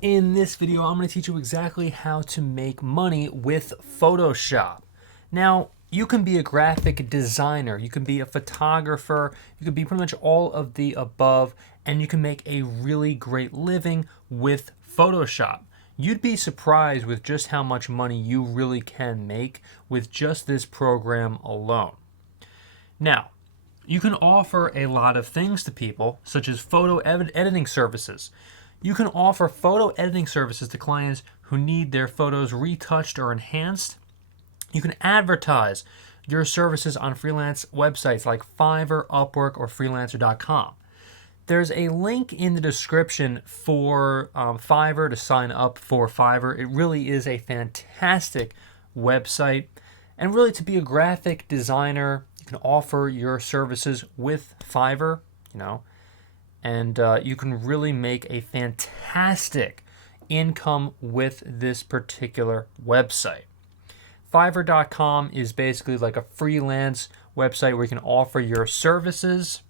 In this video, I'm going to teach you exactly how to make money with Photoshop. Now, you can be a graphic designer, you can be a photographer, you can be pretty much all of the above, and you can make a really great living with Photoshop. You'd be surprised with just how much money you really can make with just this program alone. Now, you can offer a lot of things to people, such as photo editing services. You can offer photo editing services to clients who need their photos retouched or enhanced. You can advertise your services on freelance websites like Fiverr, Upwork, or freelancer.com. There's a link in the description for Fiverr to sign up for Fiverr. It really is a fantastic website. And really, to be a graphic designer, you can offer your services with Fiverr, and you can really make a fantastic income with this particular website. Fiverr.com is basically like a freelance website where you can offer your services,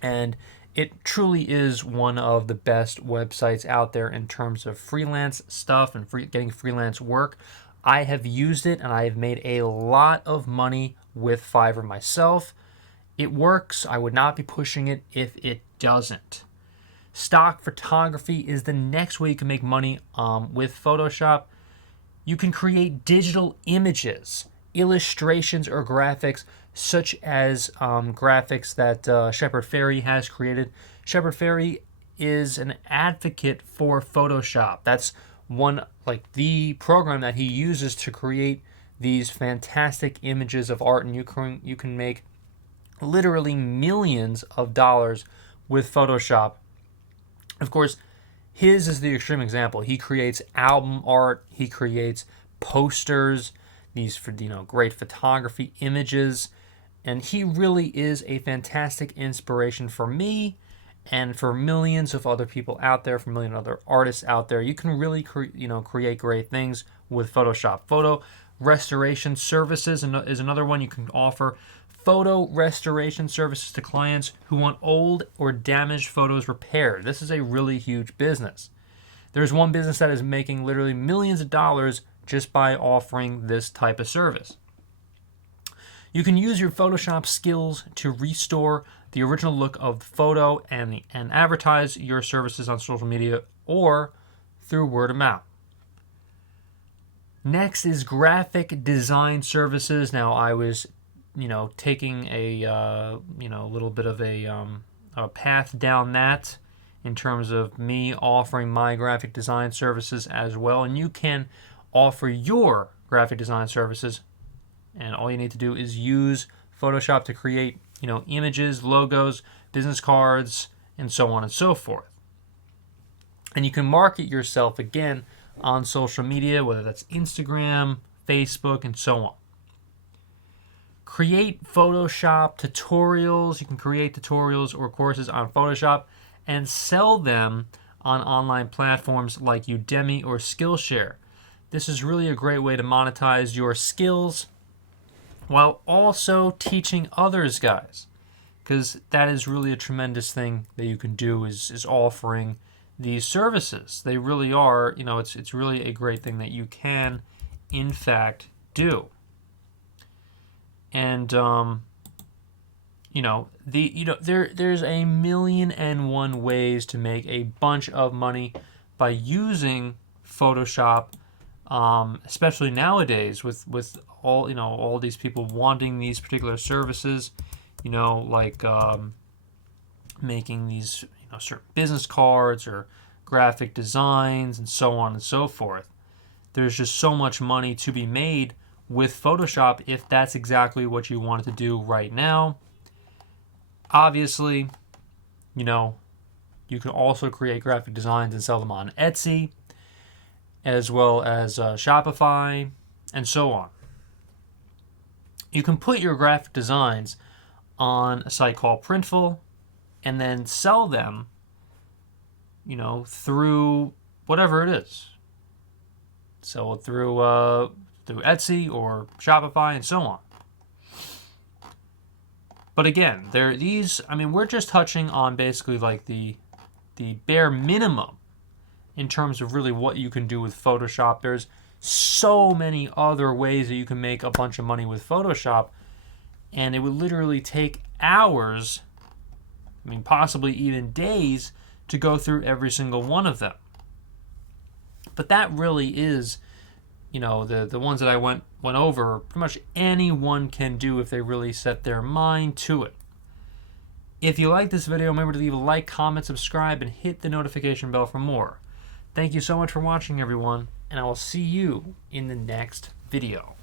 and it truly is one of the best websites out there in terms of freelance stuff and getting freelance work. I have used it and I have made a lot of money with Fiverr myself. It works. I would not be pushing it if it doesn't. Stock photography is the next way you can make money with Photoshop. You can create digital images, illustrations, or graphics, such as graphics that Shepard Fairey has created. Shepard Fairey is an advocate for Photoshop. That's the program that he uses to create these fantastic images of art, and you can make literally millions of dollars with Photoshop. Of course, his is the extreme example. He creates album art, he creates posters, these for great photography images, and he really is a fantastic inspiration for me and for millions of other people out there, for millions of other artists out there. You can really create great things with Photoshop. Photo restoration services is another one. You can offer photo restoration services to clients who want old or damaged photos repaired. This is a really huge business. There's one business that is making literally millions of dollars just by offering this type of service. You can use your Photoshop skills to restore the original look of the photo and advertise your services on social media or through word of mouth. Next is graphic design services. Now, I was taking a little bit of a path down that in terms of me offering my graphic design services as well. And you can offer your graphic design services, and all you need to do is use Photoshop to create images, logos, business cards, and so on and so forth. And you can market yourself again on social media, whether that's Instagram, Facebook, and so on. Create Photoshop tutorials. You can create tutorials or courses on Photoshop and sell them on online platforms like Udemy or Skillshare. This is really a great way to monetize your skills while also teaching others, guys, because that is really a tremendous thing that you can do is offering these services. They really are, it's really a great thing that you can, in fact, do. And there's a million and one ways to make a bunch of money by using Photoshop, especially nowadays with all these people wanting these particular services, making these certain business cards or graphic designs and so on and so forth. There's just so much money to be made with Photoshop if that's exactly what you wanted to do right now. Obviously, you can also create graphic designs and sell them on Etsy, as well as Shopify, and so on. You can put your graphic designs on a site called Printful and then sell them, through whatever it is. Sell it through Etsy or Shopify and so on. But again, we're just touching on basically like the bare minimum in terms of really what you can do with Photoshop. There's so many other ways that you can make a bunch of money with Photoshop, and it would literally take hours, I mean possibly even days, to go through every single one of them. But that really is, the ones that I went over, pretty much anyone can do if they really set their mind to it. If you like this video, remember to leave a like, comment, subscribe, and hit the notification bell for more. Thank you so much for watching, everyone, and I will see you in the next video.